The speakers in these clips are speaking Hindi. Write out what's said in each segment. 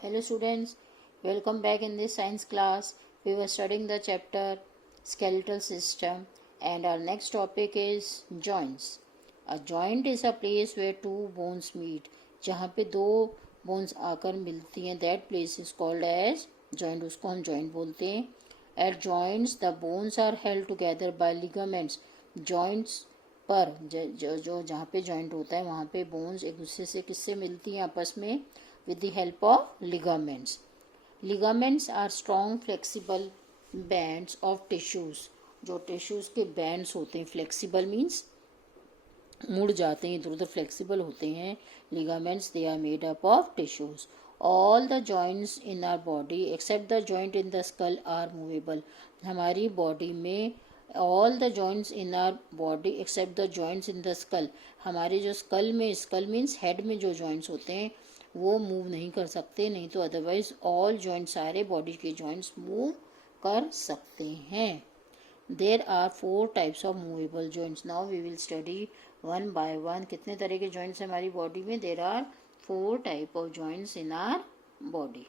Hello students, welcome back in this science class. We were studying the chapter skeletal system and our next topic is joints. A joint is a place where two bones meet. जहाँ पे दो bones आकर मिलती हैं, that place is called as joint. उसको हम joint बोलते हैं. At joints, the bones are held together by ligaments. Joints पर जो जहाँ पे जॉइंट होता है वहाँ पे बोन्स एक दूसरे से किससे मिलती हैं आपस में with the help of ligaments. Ligaments are strong flexible bands of tissues. जो टिश्यूज़ के बैंड्स होते हैं, फ्लेक्सिबल मीन्स मुड़ जाते हैं, इधर उधर फ्लेक्सिबल होते हैं. Ligaments they are made up of tissues. All the joints in our body except the joint in the skull are movable. हमारी बॉडी में all the joints in our body except the joints in the skull. हमारे जो स्कल में, स्कल मीन्स हेड में जो जॉइंट्स होते हैं वो मूव नहीं कर सकते, नहीं तो अदरवाइज ऑल जॉइंट्स, सारे बॉडी के जॉइंट्स मूव कर सकते हैं. There are 4 types of movable joints. Now we will study one by one. कितने तरह के joints हैं हमारी body में? There are 4 type of joints in our body.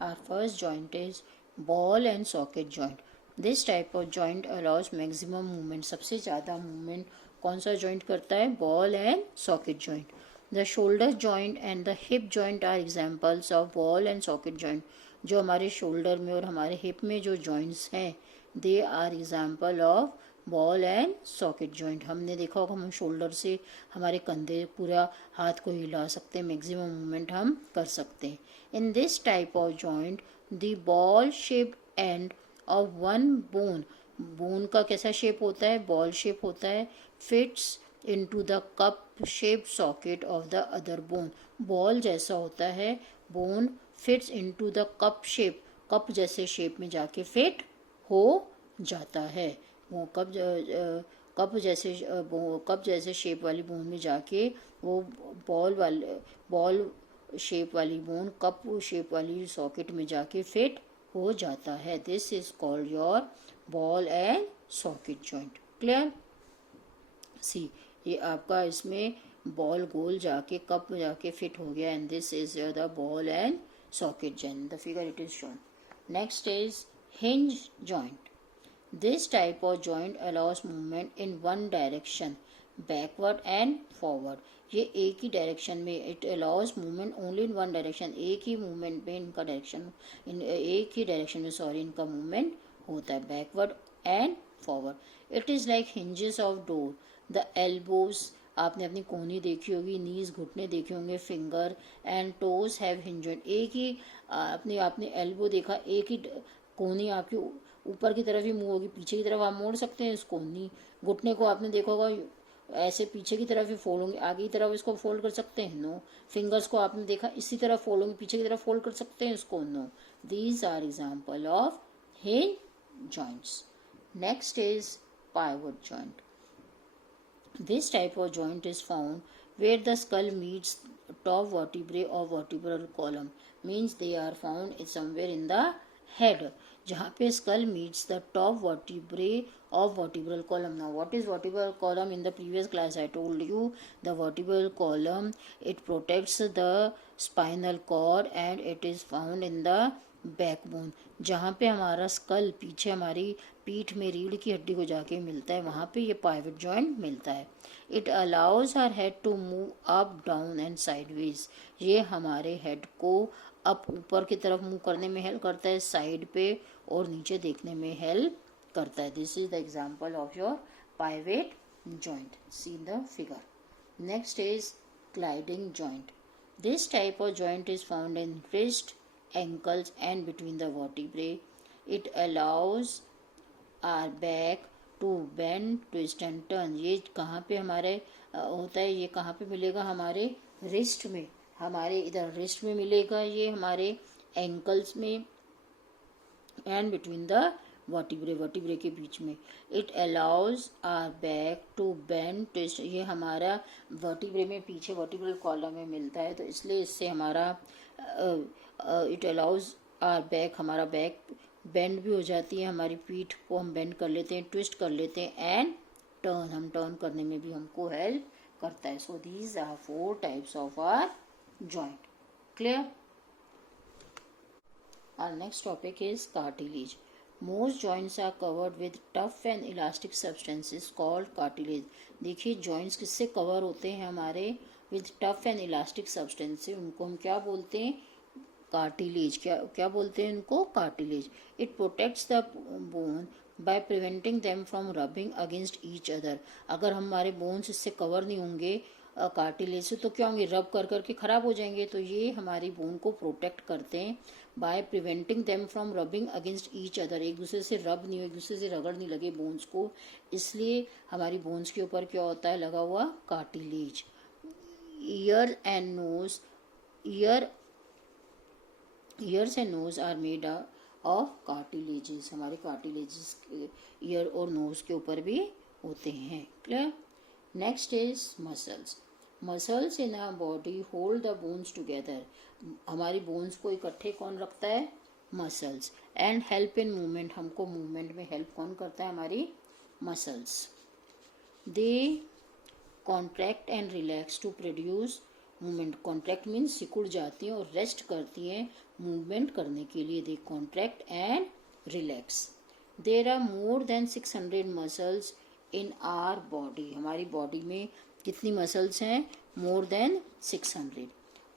Our first joint is ball and socket joint. This type of joint allows maximum movement. सबसे ज़्यादा movement कौन सा joint करता है? Ball and socket joint. The shoulder joint and the hip joint are examples of ball and socket joint. जो हमारे shoulder में और हमारे hip में जो joints हैं they are example of ball and socket joint. हमने देखा होगा हम शोल्डर से हमारे कंधे पूरा हाथ को हिला सकते हैं, मैक्सिमम मूवमेंट हम कर सकते हैं. In this type of joint the ball shape end of one bone, bone का कैसा शेप होता है? बॉल शेप होता है. Fits into the cup shape socket of the other bone. Ball जैसा होता है, bone fits into the cup shape, cup जैसे शेप में जाके फिट हो जाता है. वो कप जैसे शेप वाली बोन में जाके वो बॉल शेप वाली बोन कप शेप वाली सॉकेट में जाके फिट हो जाता है. This is called your ball and socket joint. Clear? See, ये आपका इसमें बॉल गोल जाके कप में जाके फिट हो गया and this is the ball and socket joint. The figure it is shown. Next is hinge joint. This type of joint allows movement in one direction, backward and forward. ये एक ही डायरेक्शन में, it allows movement only in one direction. एक ही मूवमेंट में इनका डायरेक्शन, एक ही डायरेक्शन में इनका मूवमेंट होता है, backward and forward. It is like hinges of door. The elbows, आपने अपनी कोहनी देखी होगी, नीज घुटने देखे होंगे, finger and toes have hinge joint. एक ही आपने एल्बो देखा, एक ही कोहनी आपकी ऊपर की तरफ ही मूव होगी, पीछे की तरफ आप मोड़ सकते हैं इस कोहनी. घुटने को आपने देखा होगा ऐसे पीछे की तरफ ही फोल्ड होंगे, आगे की तरफ इसको फोल्ड कर सकते हैं? नो. फिंगर्स को आपने देखा इसी तरफ फोल्ड होंगे, पीछे की तरफ फोल्ड कर सकते हैं इसको? No. These are example of hinge joints. Next is pivot joint. This type of joint is found where the skull meets top vertebrae or vertebral column. Means they are found somewhere in the head. जहाँ पे skull meets the top vertebrae of vertebral column. Now what is vertebral column? In the previous class I told you the vertebral column, it protects the spinal cord and it is found in the backbone. जहाँ पे हमारा स्कल पीछे हमारी पीठ में रीढ़ की हड्डी को जाके मिलता है वहाँ पे ये पाइवट जॉइंट मिलता है. It allows our head to move up down and sideways. ये हमारे हेड को अप ऊपर की तरफ मूव करने में हेल्प करता है, साइड पे और नीचे देखने में हेल्प करता है. This is the example of your pivot joint. See the figure. Next is gliding joint. This type of joint is found in wrist, ankles and between the vertebrae. It allows our back to bend, twist and turn. ये कहाँ पे हमारे होता है? ये कहाँ पे मिलेगा? हमारे रिस्ट में, हमारे इधर रिस्ट में मिलेगा, ये हमारे एंकल्स में एंड बिटवीन द वर्टिब्रे के बीच में. It allows our back to bend, twist. ये हमारा वर्टिब्रे में पीछे वर्टिब्रल कॉलम में मिलता है, तो इसलिए इससे हमारा इट अलाउज आवर बैक, हमारा बैक बेंड भी हो जाती है, हमारी पीठ को हम बेंड कर लेते हैं, ट्विस्ट कर लेते हैं एंड टर्न, हम टर्न करने में भी हमको हेल्प करता है. So these are 4 types of our joint. Clear? Our next topic is cartilage. Most joints are covered with tough and elastic substances called cartilage. देखिए joints किससे cover होते हैं हमारे, with tough and elastic substances, उनको हम क्या बोलते हैं, कार्टिलेज. क्या क्या बोलते हैं उनको, cartilage. It protects the borne by preventing them from rubbing against each other. अगर हमारे बोन्स इससे कवर नहीं होंगे कार्टिलेज से तो क्या होंगे, रब कर करके ख़राब हो जाएंगे. तो ये हमारी बोन को प्रोटेक्ट करते हैं by preventing them from rubbing against each other. एक दूसरे से रब नहीं हो, एक दूसरे से रगड़ नहीं लगे बोन्स को, इसलिए हमारी बोन्स के ऊपर क्या होता है, लगा हुआ cartilage. Ear and nose, ears and nose are made of cartilages. हमारे कार्टिलेजेस ईयर और नोज के ऊपर भी होते हैं. Clear. Next is muscles. Muscles in our body hold the bones together. हमारी बोन्स को इकट्ठे कौन रखता है, muscles. And help in movement, हमको मूवमेंट में हेल्प कौन करता है, हमारी muscles. They contract and relax to produce movement. Contract means सिकुड़ जाती हैं और रेस्ट करती हैं मूवमेंट करने के लिए. They contract and relax. There are more than 600 muscles in our body. हमारी बॉडी में कितनी मसल्स हैं, more than 600.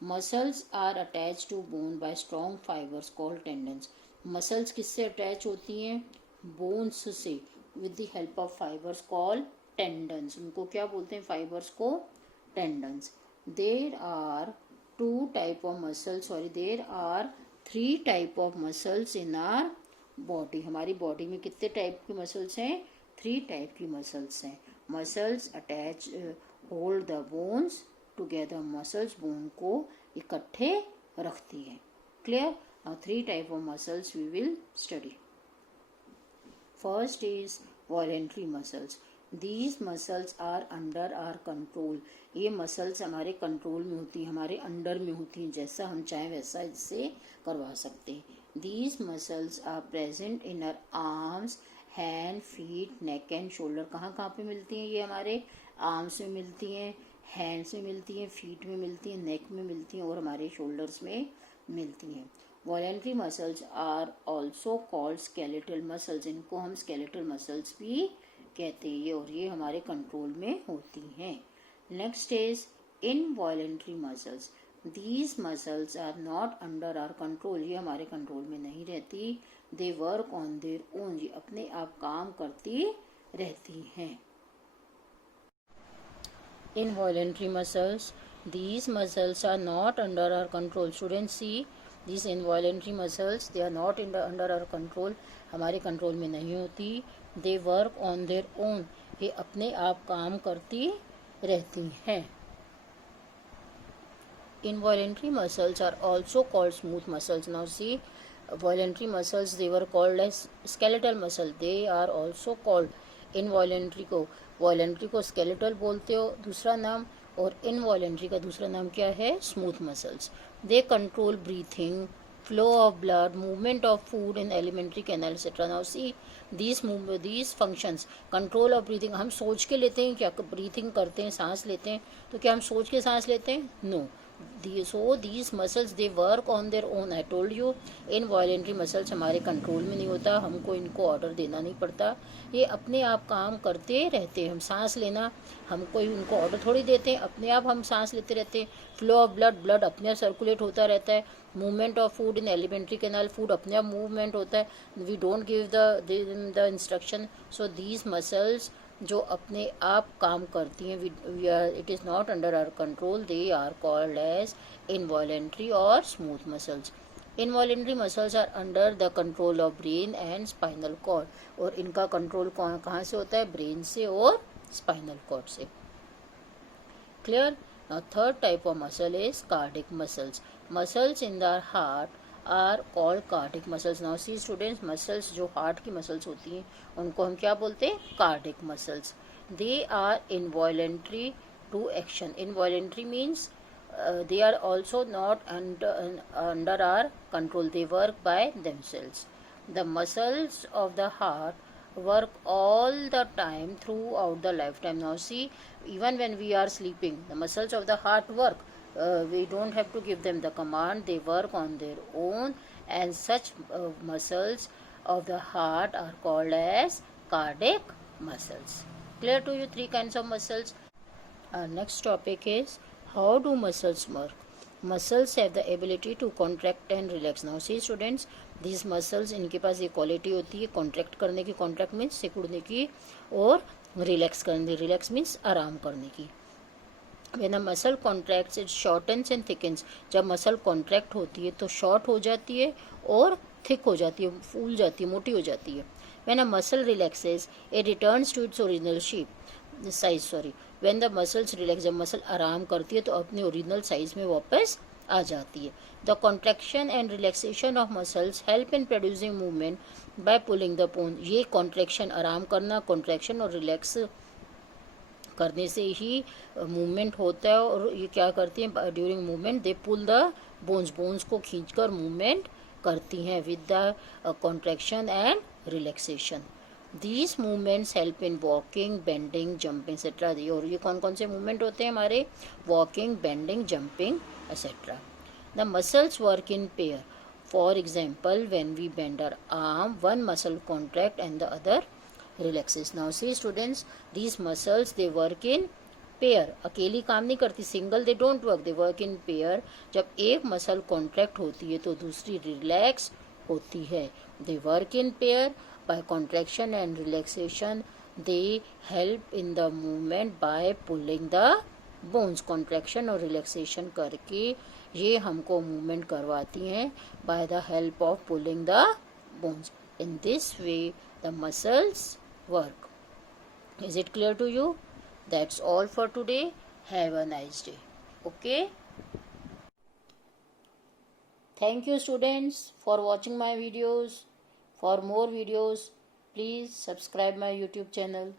Muscles are attach to bone by strong fibers called tendons. Muscles किससे अटैच होती हैं, बोन्स से, with the help of fibers called tendons. उनको क्या बोलते हैं, फाइबर्स को tendons. There are three type of muscles in our body. हमारी बॉडी में कितने टाइप की मसल्स हैं, 3 टाइप की मसल्स हैं. Muscles attach hold the bones together. Muscles bone को इकट्ठे रखती है. Clear. Now 3 type of muscles we will study. First is voluntary muscles. These muscles are under our control. ये मसल्स हमारे कंट्रोल में होती हैं, हमारे अंडर में होती हैं, जैसा हम चाहें वैसा इससे करवा सकते हैं. These muscles are present in our arms, hand, feet, neck and shoulder. कहाँ कहाँ पे मिलती हैं ये, हमारे आर्म्स में मिलती हैं, हैंड्स में मिलती हैं, फीट में मिलती हैं, नेक में मिलती हैं और हमारे शोल्डर्स में मिलती हैं. Voluntary muscles are also called skeletal muscles. इनको हम skeletal muscles भी कहते हैं. ये और ये हमारे कंट्रोल में होती हैं. Next is involuntary muscles. These muscles are not under our control. ये हमारे कंट्रोल में नहीं रहती. They work on their own. ये अपने आप काम करती रहती हैं. Involuntary muscles. These muscles are not under our control. Students see, these involuntary muscles, they are not under our control. हमारे कंट्रोल में नहीं होती. they work on their own. ये अपने आप काम करती रहती हैं. involuntary muscles are also called smooth muscles. Now see, voluntary muscles they were called as skeletal muscle. they are also called involuntary को voluntary को skeletal बोलते हो दूसरा नाम, और इनवॉलेंट्री का दूसरा नाम क्या है, smooth muscles. They control breathing, flow of blood, movement of food in alimentary canal etcetera. Now see these functions, control of breathing. हम सोच के लेते हैं क्या, ब्रीथिंग करते हैं, सांस लेते हैं, तो क्या हम सोच के सांस लेते हैं, no. So these muscles they work on their own. I told you involuntary muscles हमारे कंट्रोल में नहीं होता, हमको इनको ऑर्डर देना नहीं पड़ता, ये अपने आप काम करते रहते हैं. हम सांस लेना, हम कोई उनको ऑर्डर थोड़ी देते हैं, अपने आप हम सांस लेते रहते हैं. फ्लो ऑफ ब्लड अपने आप सर्कुलेट होता रहता है. Movement of food in alimentary canal, food अपने आप मूवमेंट होता है. We don't give the instruction. So these muscles जो अपने आप काम करती हैं, it is not under our control. They are called as involuntary और smooth muscles. Involuntary muscles are under the control of brain and spinal cord. और इनका कंट्रोल कहाँ से होता है, ब्रेन से और स्पाइनल कॉर्ड से. Clear. Third type of muscle is cardiac muscles. Muscles in the heart are called cardiac muscles. Now see students, muscles जो हार्ट की मसल्स होती हैं उनको हम क्या बोलते हैं, cardiac muscles. They are involuntary to action. Involuntary means they are also not under our control. They work by themselves. The muscles of the heart work all the time throughout the lifetime. Now see, even when we are sleeping, the muscles of the heart work. we don't have to give them the command, they work on their own, and such muscles of the heart are called as cardiac muscles. Clear to you? Three kinds of muscles. Our next topic is how do muscles work? Muscles have the ability to contract and relax. Now see students, these muscles, इनके पास ये क्वालिटी होती है कॉन्ट्रैक्ट करने की, कॉन्ट्रैक्ट मीन्स सिकुड़ने की, और रिलैक्स करने, रिलैक्स मीन्स आराम करने की. When a muscle contracts, it shortens and thickens. जब मसल कॉन्ट्रैक्ट होती है तो शॉर्ट हो जाती है और थिक हो जाती है, फूल जाती है, मोटी हो जाती है. When a muscle relaxes, it returns to its original size. When the muscles relax, जब मसल आराम करती है तो अपने ओरिजिनल साइज में वापस आ जाती है. The contraction and relaxation of muscles help in producing movement by pulling the bones. ये कॉन्ट्रैक्शन, आराम करना, कॉन्ट्रैक्शन और रिलैक्स करने से ही मूवमेंट होता है. और ये क्या करती हैं, during movement they pull the bones को खींचकर मूवमेंट करती हैं with the contraction and relaxation. These movements help in walking, bending, jumping etcetera. और ये कौन कौन से मूवमेंट होते हैं हमारे? Walking, bending, jumping etcetera. The muscles work in pair. For example, when we bend our arm, one muscle contract and the other relaxes. Now see students, these muscles they work in pair. अकेली काम नहीं करती, single they don't work, they work in pair. जब एक मसल कॉन्ट्रैक्ट होती है तो दूसरी रिलैक्स होती है. They work in pair. By contraction and relaxation they help in the movement by pulling the bones. contraction और relaxation करके ये हमको मूवमेंट करवाती हैं by the help of pulling the bones. In this way the muscles work. Is it clear to you? That's all for today. Have a nice day. Okay. Thank you students for watching my videos. For more videos, please subscribe my YouTube channel.